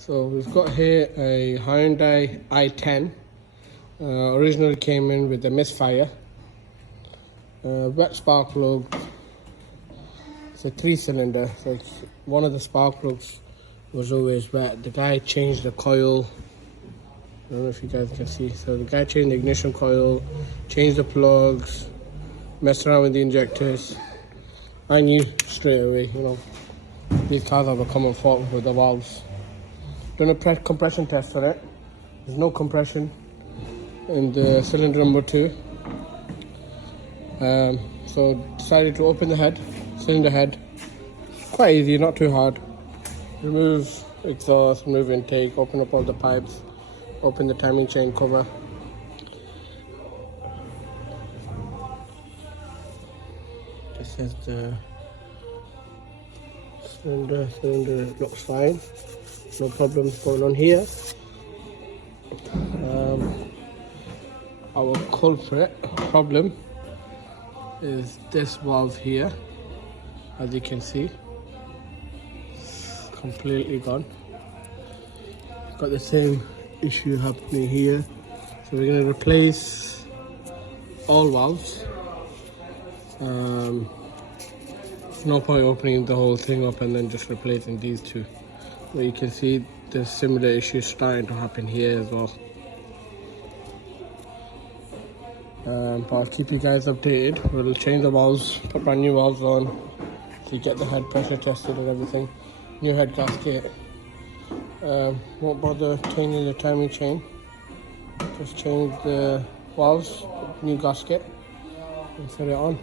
So we've got here a Hyundai i10. Originally came in with a misfire, wet spark plug. It's a 3-cylinder, so one of the spark plugs was always wet. The guy changed the coil. I don't know if you guys can see. So the guy changed the ignition coil, changed the plugs, messed around with the injectors. I knew straight away, these cars have a common fault with the valves. Done a compression test on it. There's no compression in the cylinder number 2. So decided to open the head, cylinder head. Quite easy, not too hard. Remove exhaust, remove intake, open up all the pipes, open the timing chain cover. This is the cylinder looks fine. No problems going on here. Our culprit problem is this valve here. As you can see, it's completely gone. Got the same issue happening here. So we're going to replace all valves. No point opening the whole thing up and then just replacing these two. But you can see the similar issues starting to happen here as well. But I'll keep you guys updated. We'll change the valves, put brand new valves on, so you get the head pressure tested and everything. New head gasket. Won't bother changing the timing chain. Just change the valves, new gasket, and set it on.